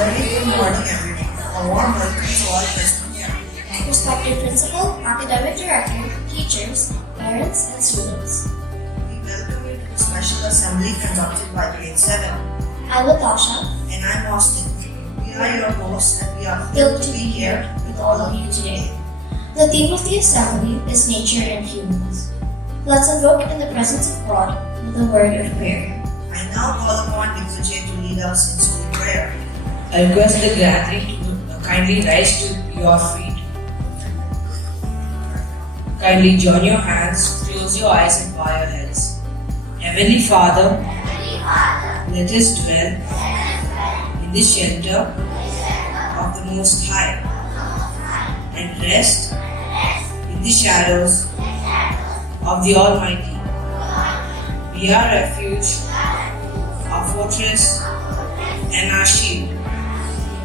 Very good morning, everyone. A warm welcome to all present here. Respected principal, academic director, teachers, parents, and students. We welcome you to the special assembly conducted by Grade 7. I'm Natasha, And I'm Austin. We are your hosts and we are thrilled to be here with all of you today. The theme of the assembly is nature and humans. Let's invoke in the presence of God with a word of prayer. I now call upon Dikvijay to lead us in school prayer. I request the gathering to kindly rise to your feet. Kindly join your hands, close your eyes and bow your heads. Heavenly Father, let us dwell in the shelter of the Most High and rest in the shadows of the Almighty. Be our refuge, our fortress, and our shield.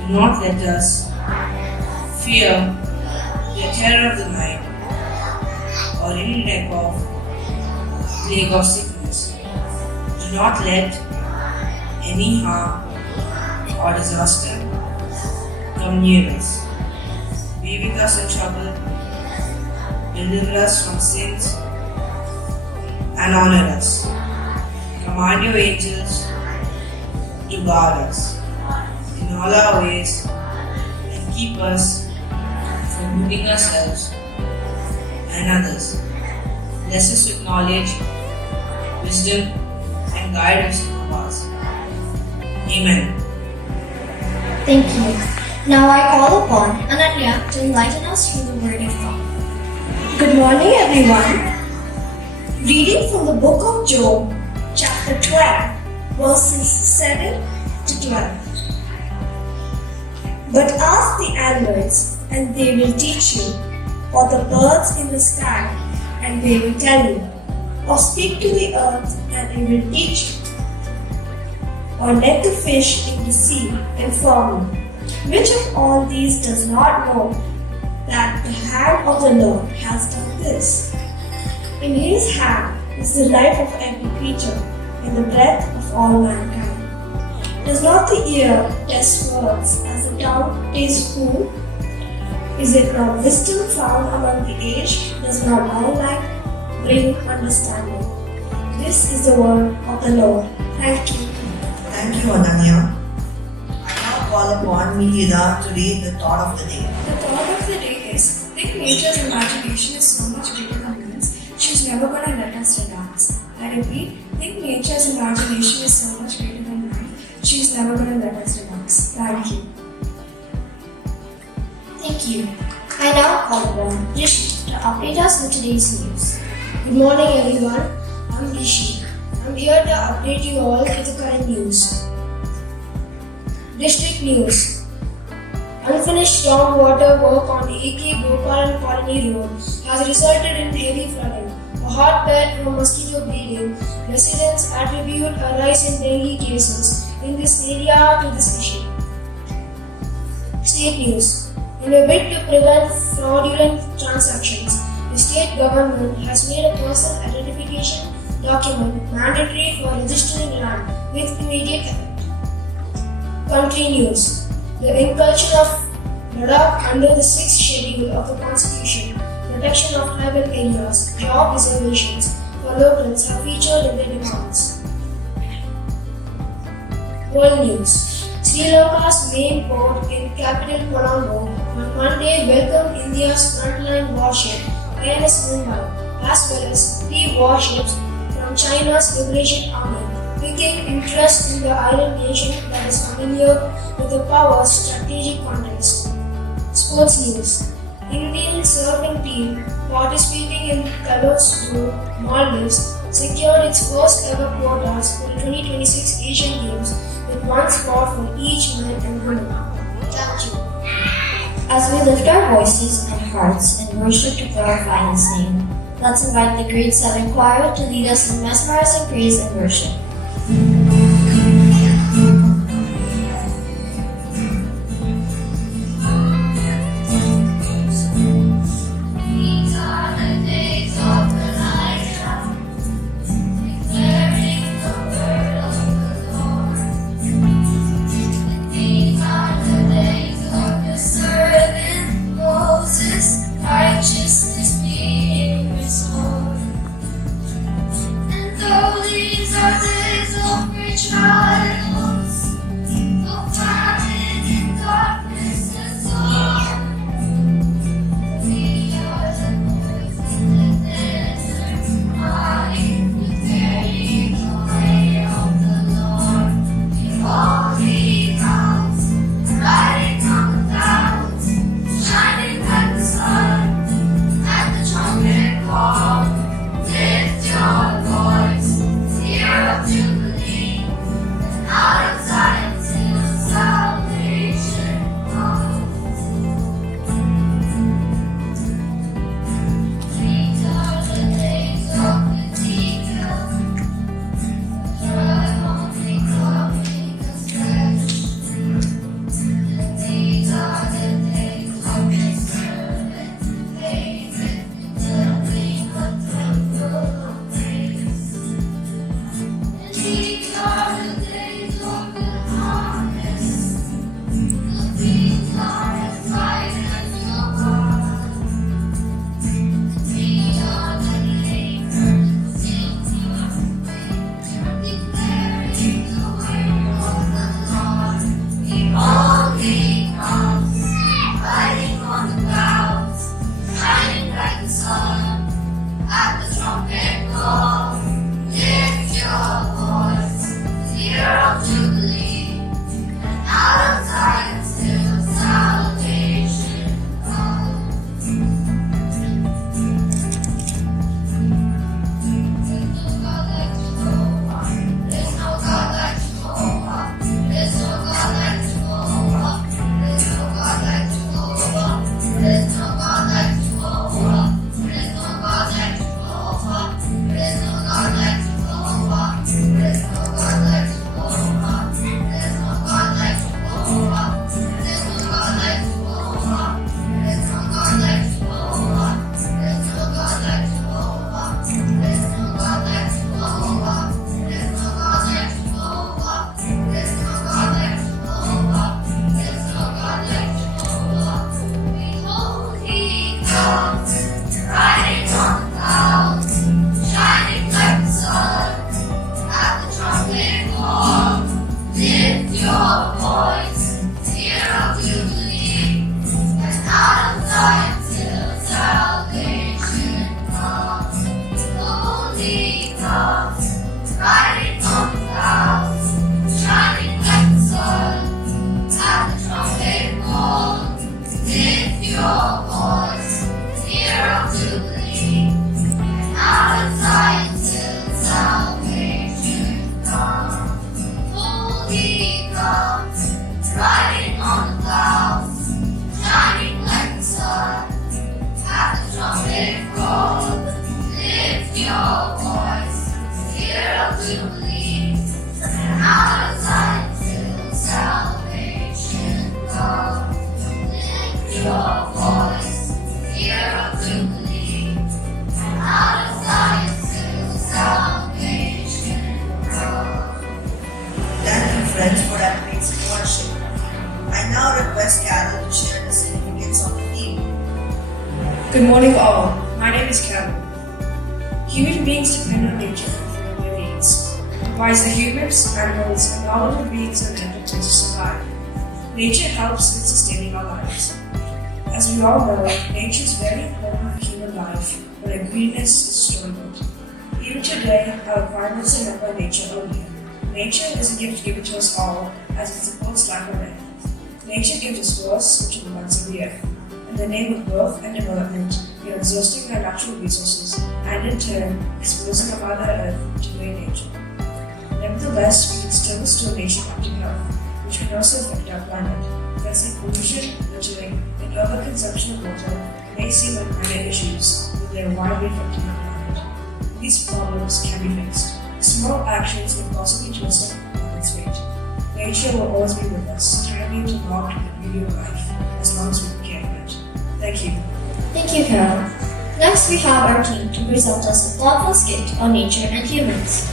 Do not let us fear the terror of the night or any type of plague or sickness. Do not let any harm or disaster come near us. Be with us in trouble, deliver us from sins, and honor us. Command your angels to guard us in all our ways and keep us from hurting ourselves and others. Bless us with knowledge, wisdom, and guidance from us. Amen. Thank you. Now I call upon Ananya to enlighten us through the word of God. Good morning, everyone. Reading from the book of Job, chapter 12, verses 7 to 12. But ask the animals, and they will teach you, or the birds in the sky, and they will tell you, or speak to the earth, and it will teach you, or let the fish in the sea inform you. Which of all these does not know that the hand of the Lord has done this? In his hand is the life of every creature and the breath of all mankind. Does not the ear test words as the tongue tastes food? Is it not wisdom found among the aged? Does not long life bring understanding? This is the word of the Lord. Thank you. Thank you, Ananya. I now call upon Mihira to read the thought of the day. The thought of the day is, think nature's imagination is so much greater than man's. She's never gonna let us relax. I repeat, think nature's imagination is so much greater than mine. She's never gonna let us relax. Thank you. Thank you. I now call upon Rishi to update us with today's news. Good morning, everyone. I'm Rishi. I'm here to update you all with the current news. District news. Unfinished stormwater work on A.K. Gopalan Colony Road has resulted in heavy flooding. A hotbed for mosquito breeding, residents attribute a rise in dengue cases in this area to this issue. State news. In a bid to prevent fraudulent transactions, the state government has made a personal identification document mandatory for registering land with immediate effect. Country news. The inclusion of Ladakh under the 6th schedule of the Constitution, protection of tribal areas, job reservations for locals have featured in the demands. World news. Sri Lanka's main port in capital Colombo on Monday welcomed India's frontline warship INS Mumbai, as well as 3 warships from China's Liberation Army, piquing interest in the island nation that is familiar with the power's strategic context. Sports news. Indian surfing team participating in Kalos Group, Maldives, secured its first ever quotas for the 2026 Asian Games with 1 spot for each man and woman. Thank you. As we lift our voices and hearts in worship to glorify His name, let's invite the Grade 7 choir to lead us in mesmerizing praise and worship. These are Thank you, friends, for that amazing worship. I now request Carol to share the significance of the theme. Good morning, all. My name is Kevin. Human beings depend on nature for their needs. Otherwise, the humans, animals, and all other beings on earth to survive. Nature helps in sustaining our lives. As we all know, nature is very important for human life, but our greediness is destroying it. Even today, our environment is led by nature only. Nature is a gift given to us all, as it supports life on earth. Nature gives us forests, which are the lungs of the earth. In the name of growth and development, we are exhausting our natural resources and in turn exposing our Mother Earth to great nature. Nevertheless, we can still restore nature back to health, which can also affect our planet. Thus, pollution, littering, and overconsumption of water may seem like minor issues, but they are widely affecting our planet. These problems can be fixed. Small actions can possibly twist our planet's fate. Nature will always be with us, turning to mark the beauty of life, as long as we care for it. Thank you. Thank you, Carol. Next, we have our team to present us a thoughtful skit on nature and humans.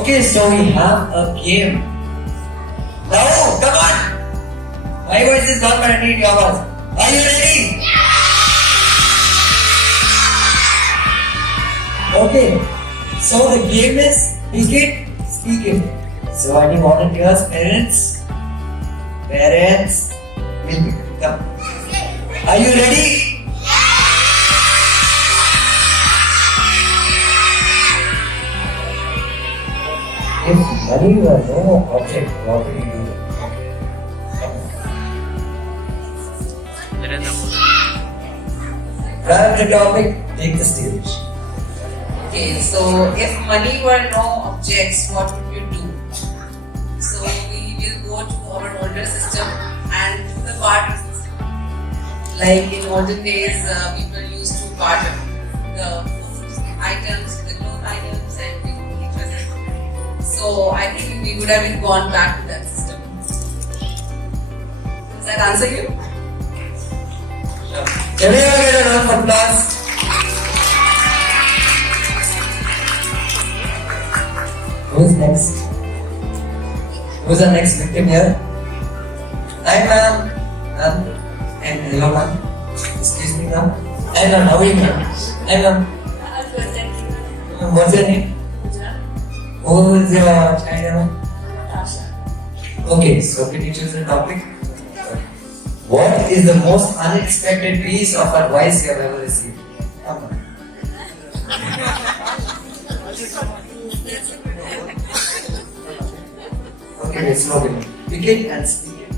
Okay, so we have a game. Oh, come on! My voice is gone, but I need your voice. Are you ready? Okay, so the game is Pick It, Speak It. So any volunteers, parents? Parents? Will pick it. Come. Are you ready? If money were no object, what would you do? Grab the topic, take the stage. Okay, so if money were no objects, what would you do? So we will go to our older system and to the barter system. Like in olden days, people used to barter the food items, the cloth items, and with each other. So I think we would have gone back to that system. Does that answer you? Everyone get a round of applause. Who's next? Who's the next victim here? Hi ma'am. And hello ma'am. Excuse me ma'am. Hi ma'am, how are you ma'am? Hi ma'am. What's your name? Who is your child ma'am? Okay, so can you choose the topic? What is the most unexpected piece of advice you have ever received? Come on. Okay, slogan. Pick it and speak it.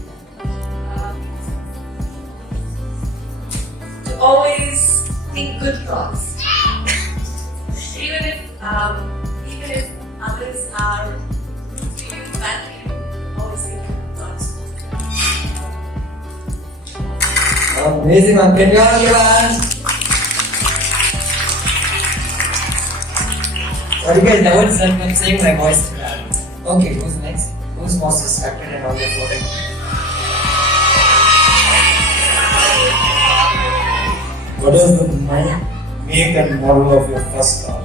To always think good thoughts, even if others are feeling badly. Always think good thoughts. Amazing, man. Can you all give a hand? Sorry guys, I was saying my voice. Okay, who's next? Who's most respected and always voted? What is the make and model of your first car?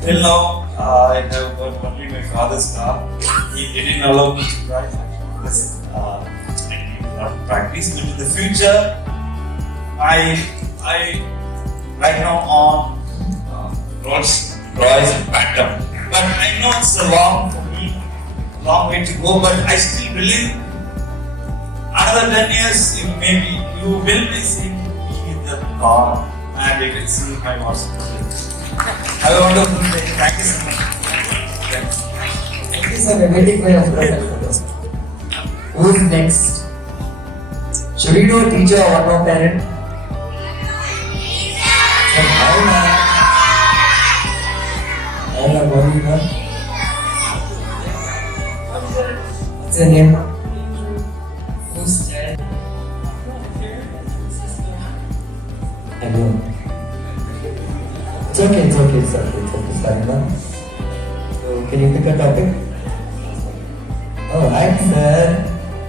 Till now, I have got only my father's car. He didn't allow me to drive because I did not practice. But in the future, I right now on Rolls Royce and Phantom. But I know it's a long way to go. But I still believe another 10 years, maybe you will be seeing me in the car and you will see my WhatsApp. Have a wonderful day. Thank you so much. Thanks. Thank you sir, we're waiting for your photos. Who's next? Should we do a teacher or one more parent? Hi ma'am. Hi ma'am, how are you ma'am? What's your name? Who's child? Hello. It's okay, sorry ma'am. So, can you pick a topic? Oh, hi sir.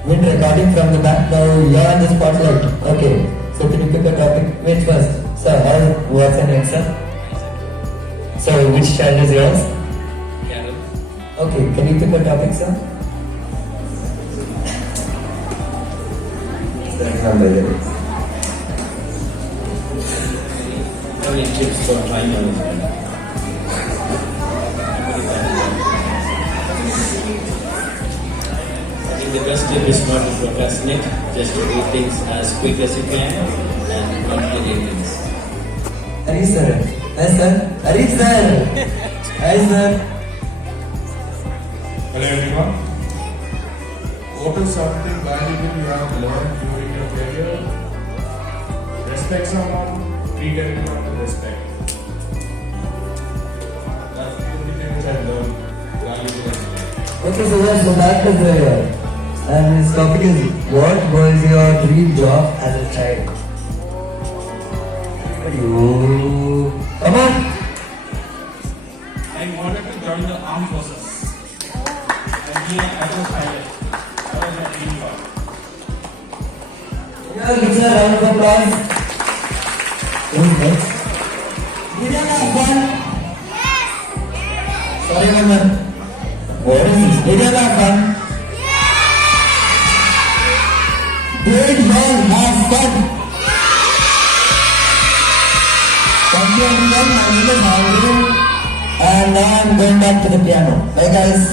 We're recording from the back now. You're on the spotlight. Okay. So, can you pick a topic? Which first? Sir, what's your name, sir? So, which child is yours? Carol. Okay, can you pick a topic, sir? That's not very Tips for time management. I think the best tip is not to procrastinate, just to do things as quick as you can and not delay things. Hari sir. Hi sir. Hari sir. Hi sir. Hello everyone. What is something valuable you have learned during your career? Respect someone, treat everyone with respect. That's the only thing which I learned valuable in life. Okay, so let's go back to the and his topic is what was your dream job as a child? You come on. I wanted to join the armed forces. And here I was pilot. I was a dream job. Here, give a round of applause. Who's next? Did you have fun? Yes. Sorry, ma'am. What is this? Did you have fun? Did you have fun? Thank you everyone. My name is Baldwin and now I'm going back to the piano. Bye guys.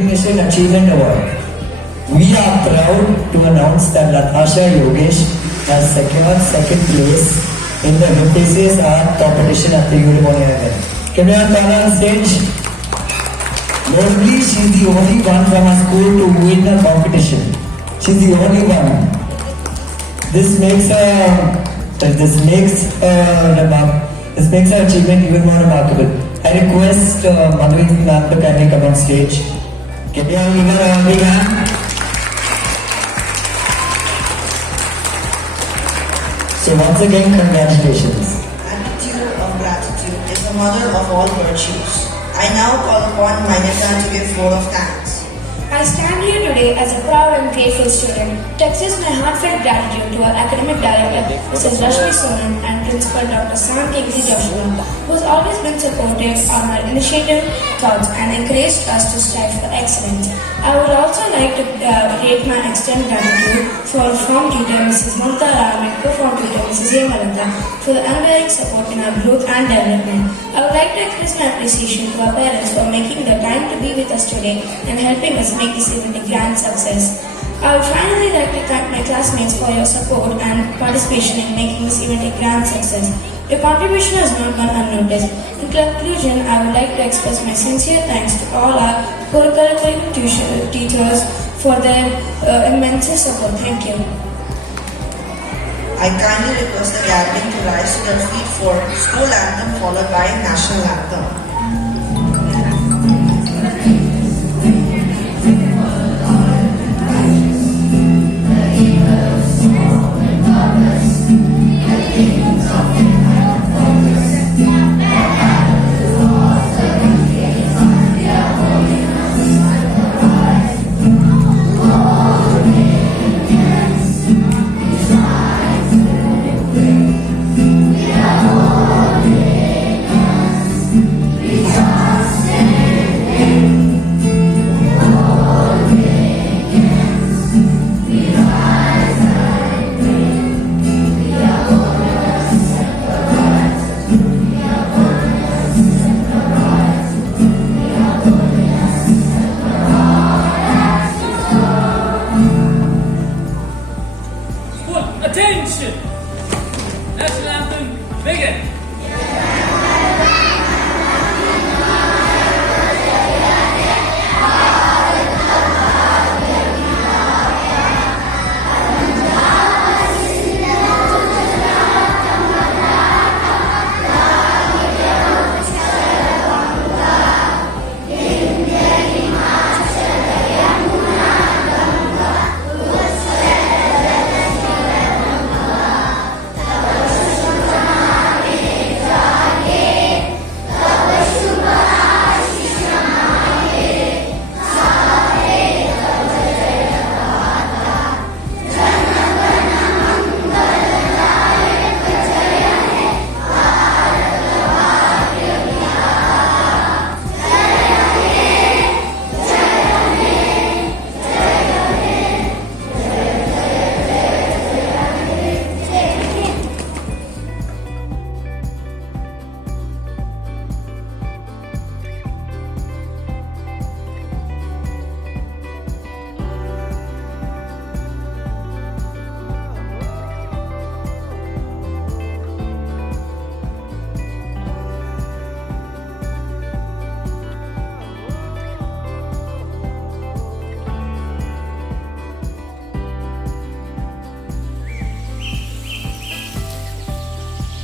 Recognition Achievement Award. We are proud to announce that Natasha Yogesh has secured second place in the Hypnosis Art competition at the Udemonian event. Can we have Tara on stage? Notably, she is the only one from our school to win the competition. She is the only one. This makes her achievement even more remarkable. I request Madhuri ma'am to kindly come on stage. Can we have a big hand? So once again, congratulations. Attitude of gratitude is the mother of all virtues. I now call upon my nephew to give vote of thanks. I stand here today as a proud and grateful student to express my heartfelt gratitude to our academic director, Mrs. Rashmi Sonan, and Principal Dr. Sam Kingsley Joshua, who has always been supportive of our initiative, thoughts, and encouraged us to strive for excellence. I would also like to extend gratitude for form tutor Mrs. Mamta Ram and co-form tutor Mrs. Yamalata for the unwavering support in our growth and development. I would like to express my appreciation to our parents for making the time to be with us today and helping us make this event a grand success. I would finally like to thank my classmates for your support and participation in making this event a grand success. Your contribution has not gone unnoticed. In conclusion, I would like to express my sincere thanks to all our co-curricular teachers for their immense support. Thank you. I kindly request the gathering to rise to their feet for school anthem followed by national anthem.